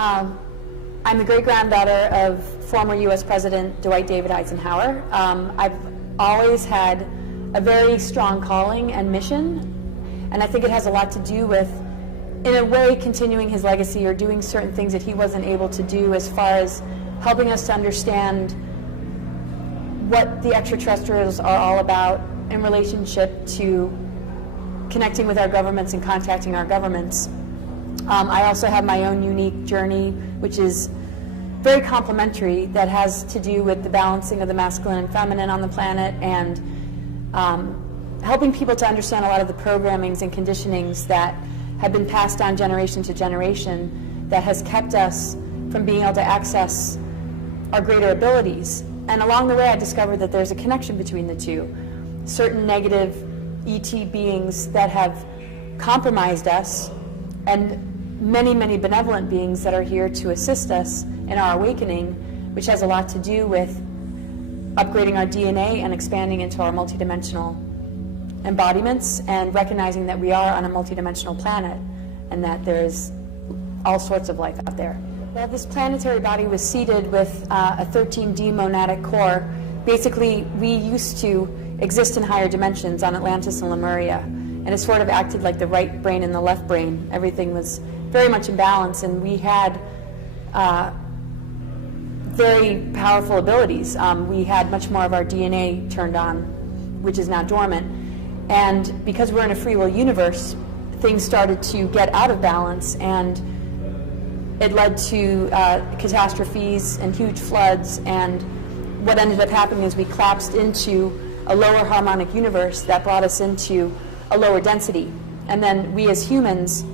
I'm the great-granddaughter of former U.S. President Dwight David Eisenhower. I've always had a very strong calling and mission, and I think it has a lot to do with, in a way, continuing his legacy or doing certain things that he wasn't able to do as far as helping us to understand what the extraterrestrials are all about in relationship to connecting with our governments and contacting our governments. I also have my own unique journey, which is very complementary, that has to do with the balancing of the masculine and feminine on the planet, and helping people to understand a lot of the programmings and conditionings that have been passed down generation to generation that has kept us from being able to access our greater abilities. And along the way, I discovered that there's a connection between the two. Certain negative ET beings that have compromised us, and many, many benevolent beings that are here to assist us in our awakening, which has a lot to do with upgrading our DNA and expanding into our multidimensional embodiments, and recognizing that we are on a multidimensional planet and that there's all sorts of life out there. Well, this planetary body was seeded with a 13D monadic core. Basically, we used to exist in higher dimensions on Atlantis and Lemuria, and it sort of acted like the right brain and the left brain. Everything was very much in balance, and we had very powerful abilities. We had much more of our DNA turned on, which is now dormant. And because we're in a free will universe, things started to get out of balance, and it led to catastrophes and huge floods. And what ended up happening is we collapsed into a lower harmonic universe that brought us into a lower density. And then we as humans,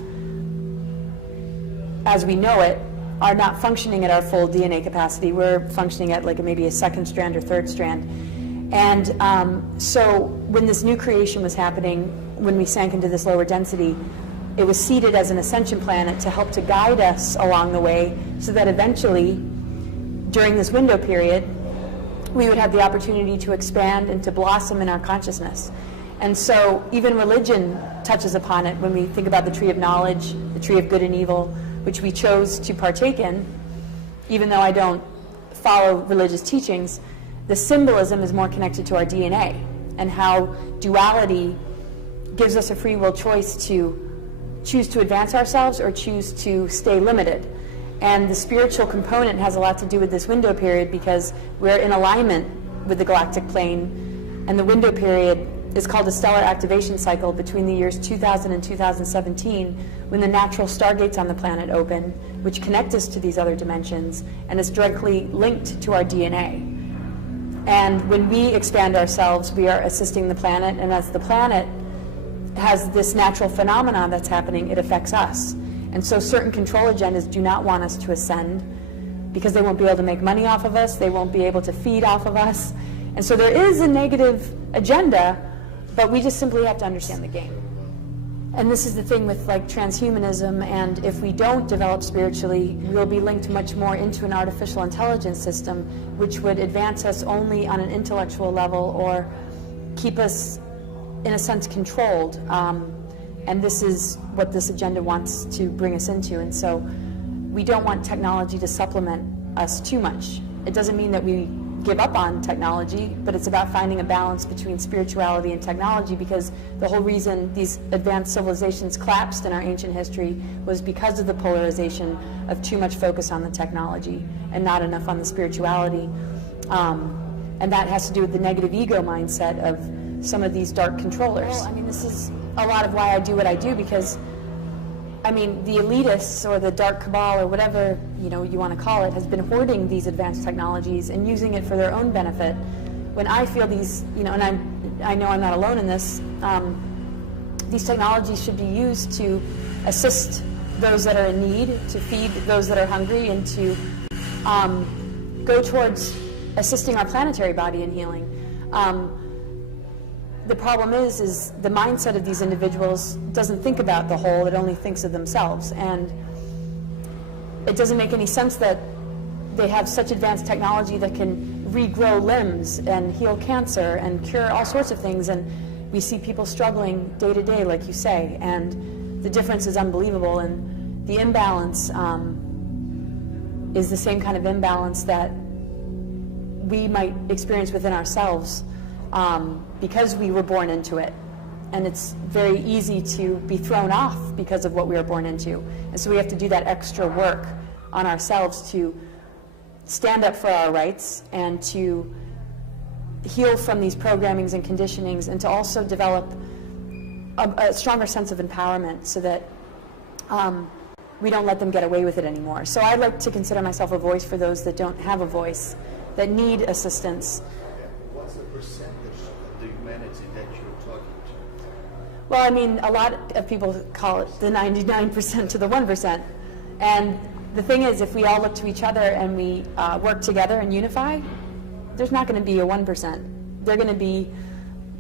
as we know it, are not functioning at our full DNA capacity. We're functioning at like maybe a second strand or third strand. And so when this new creation was happening, when we sank into this lower density, it was seeded as an ascension planet to help to guide us along the way, so that eventually, during this window period, we would have the opportunity to expand and to blossom in our consciousness. And so even religion touches upon it when we think about the tree of knowledge, the tree of good and evil, which we chose to partake in. Even though I don't follow religious teachings, the symbolism is more connected to our DNA, and how duality gives us a free will choice to choose to advance ourselves or choose to stay limited. And the spiritual component has a lot to do with this window period, because we're in alignment with the galactic plane, and the window period is called a stellar activation cycle between the years 2000 and 2017, when the natural stargates on the planet open, which connect us to these other dimensions, and is directly linked to our DNA. And when we expand ourselves, we are assisting the planet, and as the planet has this natural phenomenon that's happening, it affects us. And so certain control agendas do not want us to ascend, because they won't be able to make money off of us, they won't be able to feed off of us. And so there is a negative agenda, but we just simply have to understand the game. And this is the thing with like transhumanism, and if we don't develop spiritually, we'll be linked much more into an artificial intelligence system, which would advance us only on an intellectual level, or keep us, in a sense, controlled. And this is what this agenda wants to bring us into. And so we don't want technology to supplement us too much. It doesn't mean that we give up on technology, but it's about finding a balance between spirituality and technology, because the whole reason these advanced civilizations collapsed in our ancient history was because of the polarization of too much focus on the technology and not enough on the spirituality. And that has to do with the negative ego mindset of some of these dark controllers. Well, I mean, this is a lot of why I do what I do, because I mean, the elitists or the dark cabal or whatever you want to call it has been hoarding these advanced technologies and using it for their own benefit. When I feel these, and I know I'm not alone in this, these technologies should be used to assist those that are in need, to feed those that are hungry, and to go towards assisting our planetary body in healing. The problem is the mindset of these individuals doesn't think about the whole, it only thinks of themselves. And it doesn't make any sense that they have such advanced technology that can regrow limbs and heal cancer and cure all sorts of things. And we see people struggling day to day, like you say, and the difference is unbelievable. And the imbalance is the same kind of imbalance that we might experience within ourselves because we were born into it. And it's very easy to be thrown off because of what we were born into. And so we have to do that extra work on ourselves to stand up for our rights and to heal from these programmings and conditionings, and to also develop a stronger sense of empowerment so that we don't let them get away with it anymore. So I like to consider myself a voice for those that don't have a voice, that need assistance. What's the percentage of the humanity that you're talking to? Well, I mean, a lot of people call it the 99% to the 1%. And the thing is, if we all look to each other and we work together and unify, there's not going to be a 1%. They're going to be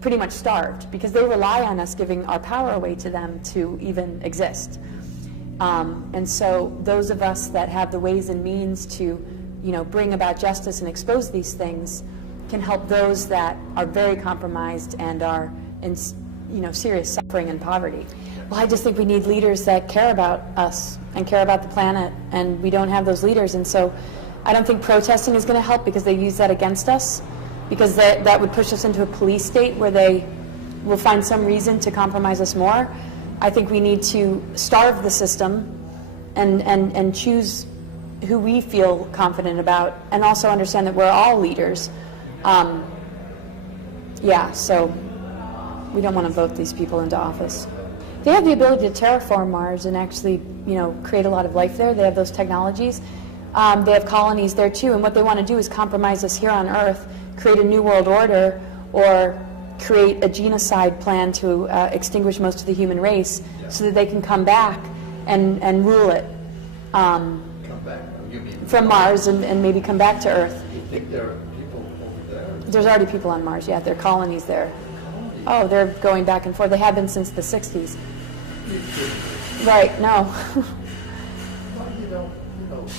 pretty much starved because they rely on us giving our power away to them to even exist. And so those of us that have the ways and means to, bring about justice and expose these things can help those that are very compromised and are in, serious suffering and poverty. Well, I just think we need leaders that care about us and care about the planet, and we don't have those leaders. And so I don't think protesting is going to help because they use that against us, because that would push us into a police state where they will find some reason to compromise us more. I think we need to starve the system and choose who we feel confident about, and also understand that we're all leaders. So we don't want to vote these people into office. They have the ability to terraform Mars and actually, create a lot of life there. They have those technologies. They have colonies there too, and what they want to do is compromise us here on Earth, create a new world order, or create a genocide plan to extinguish most of the human race, so that they can come back and rule it Come back? You mean from Mars and maybe come back to Earth. You think there are people over there? There's already people on Mars, yeah, there are colonies there. Oh, they're going back and forth. They have been since the 60s. Right, no.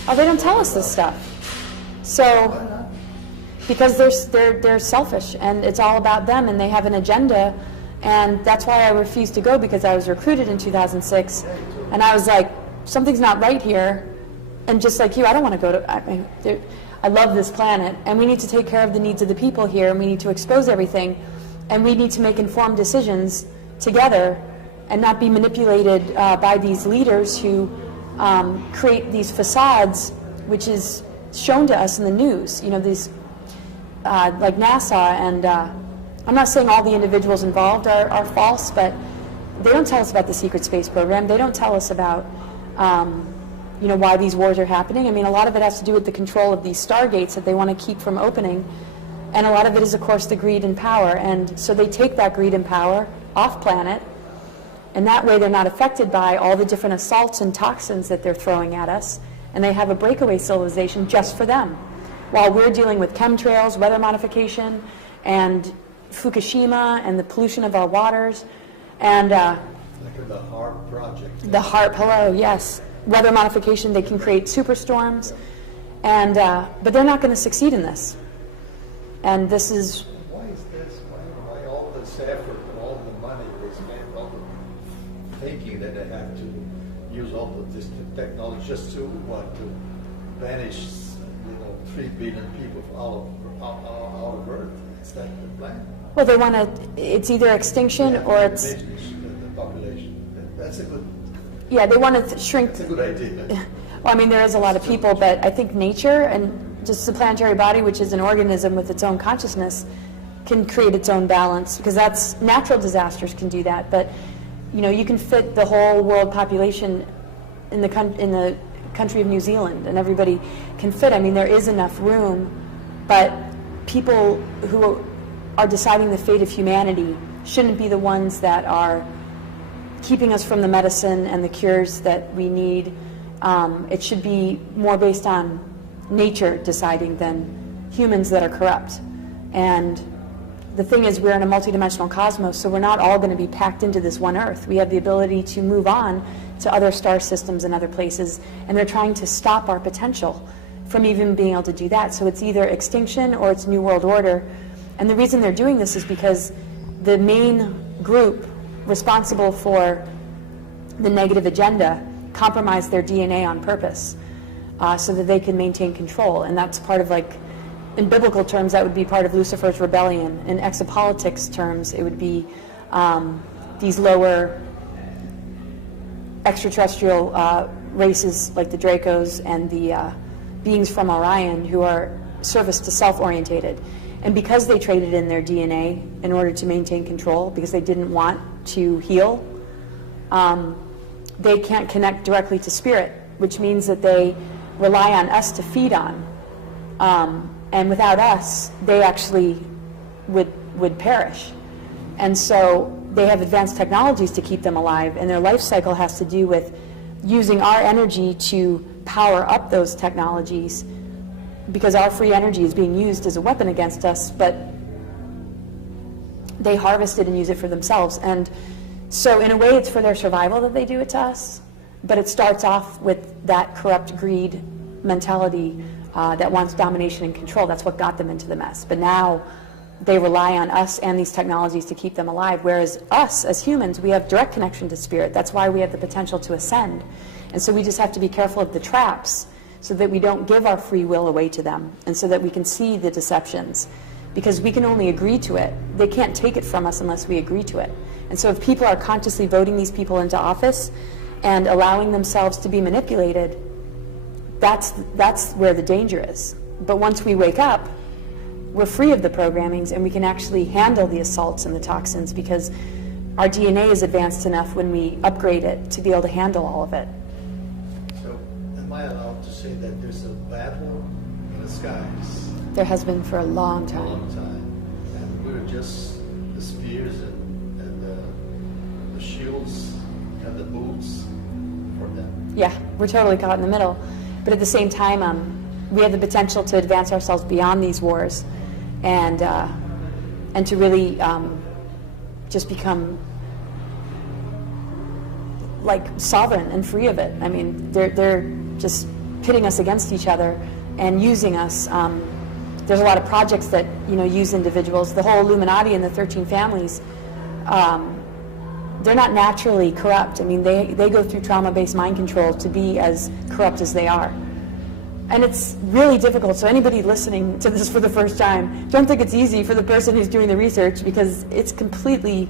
Oh, they don't tell us this stuff. So, because they're selfish, and it's all about them, and they have an agenda, and that's why I refused to go, because I was recruited in 2006, and I was like, something's not right here, and just like you, I don't want to go to, I love this planet, and we need to take care of the needs of the people here, and we need to expose everything, and we need to make informed decisions together, and not be manipulated by these leaders who create these facades, which is shown to us in the news. These like NASA, and I'm not saying all the individuals involved are false, but they don't tell us about the secret space program. They don't tell us about why these wars are happening. I mean, a lot of it has to do with the control of these stargates that they want to keep from opening, and a lot of it is, of course, the greed and power. And so they take that greed and power off planet, and that way they're not affected by all the different assaults and toxins that they're throwing at us, and they have a breakaway civilization just for them, while we're dealing with chemtrails, weather modification, and Fukushima, and the pollution of our waters, and like the HARP project. The HARP, hello, yes. Weather modification, they can create superstorms, and but they're not going to succeed in this. And this is... Why is this? Why all this effort and all the money they spend, all the thinking that they have to use all of this technology just to banish 3 billion people out of Earth? Is that the plan? Well, they want to, it's either extinction or it's... The population. That's a good... Yeah, they want to shrink... That's a good idea. Well, I mean, there is a lot of people, but I think nature and just the planetary body, which is an organism with its own consciousness, can create its own balance, because that's, natural disasters can do that, but you can fit the whole world population in the country of New Zealand, and everybody can fit. I mean, there is enough room, but people who are deciding the fate of humanity shouldn't be the ones that are keeping us from the medicine and the cures that we need. It should be more based on nature deciding than humans that are corrupt. And the thing is, we're in a multidimensional cosmos, so we're not all going to be packed into this one Earth. We have the ability to move on to other star systems and other places, and they're trying to stop our potential from even being able to do that. So it's either extinction or it's New World Order. And the reason they're doing this is because the main group responsible for the negative agenda compromised their DNA on purpose. so that they can maintain control. And that's part of, like, in biblical terms, that would be part of Lucifer's rebellion. In exopolitics terms, it would be these lower extraterrestrial races like the Dracos and the beings from Orion who are service to self-orientated. And because they traded in their DNA in order to maintain control, because they didn't want to heal, they can't connect directly to spirit, which means that they rely on us to feed on. And without us, they actually would perish. And so they have advanced technologies to keep them alive, and their life cycle has to do with using our energy to power up those technologies, because our free energy is being used as a weapon against us, but they harvest it and use it for themselves. And so in a way, it's for their survival that they do it to us, but it starts off with that corrupt greed mentality that wants domination and control. That's what got them into the mess. But now they rely on us and these technologies to keep them alive, whereas us as humans, we have direct connection to spirit. That's why we have the potential to ascend. And so we just have to be careful of the traps so that we don't give our free will away to them, and so that we can see the deceptions, because we can only agree to it. They can't take it from us unless we agree to it. And so if people are consciously voting these people into office and allowing themselves to be manipulated, that's where the danger is. But once we wake up, we're free of the programmings, and we can actually handle the assaults and the toxins, because our DNA is advanced enough when we upgrade it to be able to handle all of it. So am I allowed to say that there's a battle in the skies? There has been for a long A time. long time. And we're just the spears and the shields and the boots for them. Yeah, we're totally caught in the middle. But at the same time, we have the potential to advance ourselves beyond these wars, and to really just become like sovereign and free of it. I mean, they're just pitting us against each other and using us. There's a lot of projects that use individuals. The whole Illuminati and the 13 families, they're not naturally corrupt. I mean, they go through trauma-based mind control to be as corrupt as they are. And it's really difficult. So anybody listening to this for the first time, don't think it's easy for the person who's doing the research, because it's completely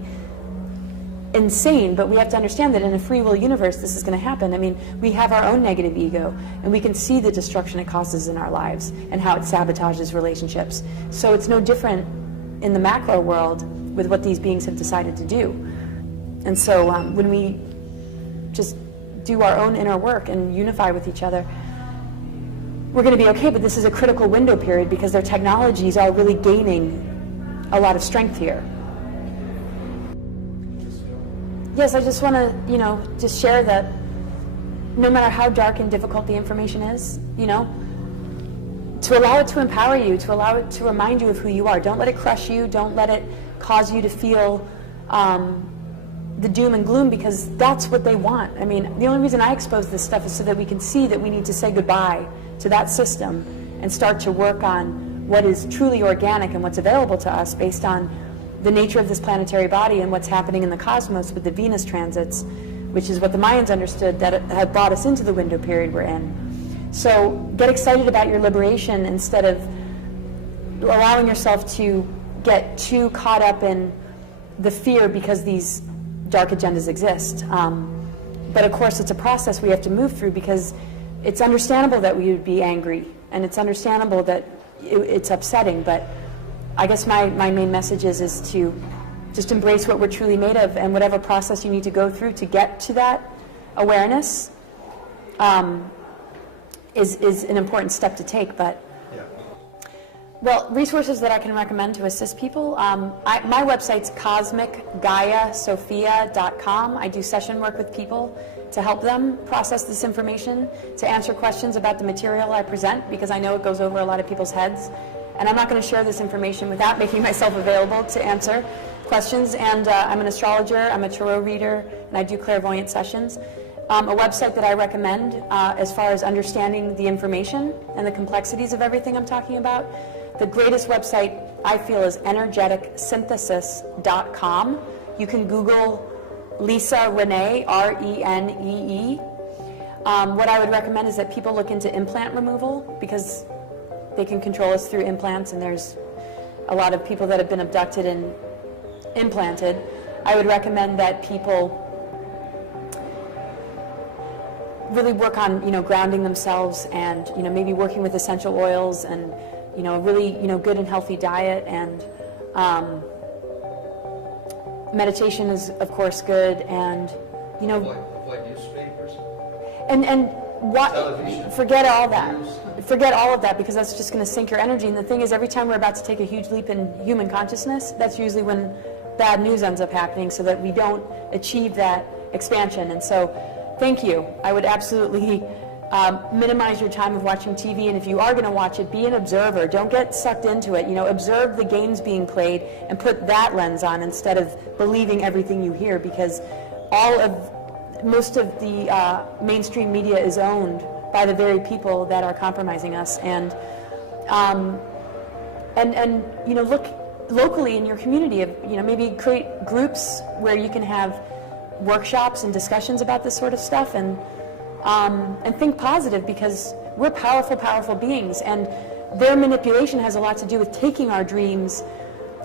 insane. But we have to understand that in a free will universe, this is going to happen. I mean, we have our own negative ego, and we can see the destruction it causes in our lives and how it sabotages relationships. So it's no different in the macro world with what these beings have decided to do. And so when we just do our own inner work and unify with each other, we're going to be okay. But this is a critical window period, because their technologies are really gaining a lot of strength here. Yes, I just want to, just share that no matter how dark and difficult the information is, to allow it to empower you, to allow it to remind you of who you are. Don't let it crush you. Don't let it cause you to feel the doom and gloom, because that's what they want. I mean, the only reason I expose this stuff is so that we can see that we need to say goodbye to that system and start to work on what is truly organic and what's available to us based on the nature of this planetary body and what's happening in the cosmos with the Venus transits, which is what the Mayans understood that had brought us into the window period we're in. So get excited about your liberation instead of allowing yourself to get too caught up in the fear because these dark agendas exist. But of course, it's a process we have to move through, because it's understandable that we would be angry, and it's understandable that it's upsetting, but I guess my main message is to just embrace what we're truly made of, and whatever process you need to go through to get to that awareness is an important step to take. But well, resources that I can recommend to assist people, my website's cosmicgaiasophia.com. I do session work with people to help them process this information, to answer questions about the material I present, because I know it goes over a lot of people's heads. And I'm not going to share this information without making myself available to answer questions. And I'm an astrologer, I'm a tarot reader, and I do clairvoyant sessions. A website that I recommend as far as understanding the information and the complexities of everything I'm talking about, the greatest website I feel is energeticsynthesis.com. You can Google Lisa Renee, R-E-N-E-E. What I would recommend is that people look into implant removal, because they can control us through implants, and there's a lot of people that have been abducted and implanted. I would recommend that people really work on, grounding themselves, and, maybe working with essential oils, and, really, good and healthy diet, and meditation is, of course, good, and, Avoid newspapers. and what, Television. forget all that. News. Forget all of that, because that's just going to sink your energy. And the thing is, every time we're about to take a huge leap in human consciousness, that's usually when bad news ends up happening, so that we don't achieve that expansion. And so, thank you. I would absolutely minimize your time of watching TV, and if you are going to watch it, be an observer. Don't get sucked into it. Observe the games being played and put that lens on instead of believing everything you hear, because most of the mainstream media is owned by the very people that are compromising us. And look locally in your community. Maybe create groups where you can have workshops and discussions about this sort of stuff, and think positive, because we're powerful beings, and their manipulation has a lot to do with taking our dreams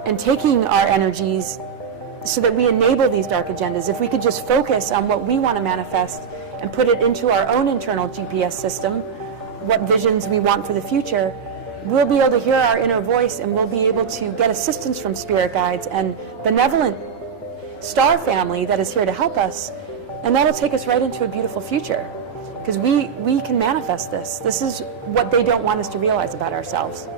and taking our energies so that we enable these dark agendas. If we could just focus on what we want to manifest and put it into our own internal GPS system, what visions we want for the future, we'll be able to hear our inner voice, and we'll be able to get assistance from spirit guides and benevolent star family that is here to help us, and that'll take us right into a beautiful future, because we can manifest this. This is what they don't want us to realize about ourselves.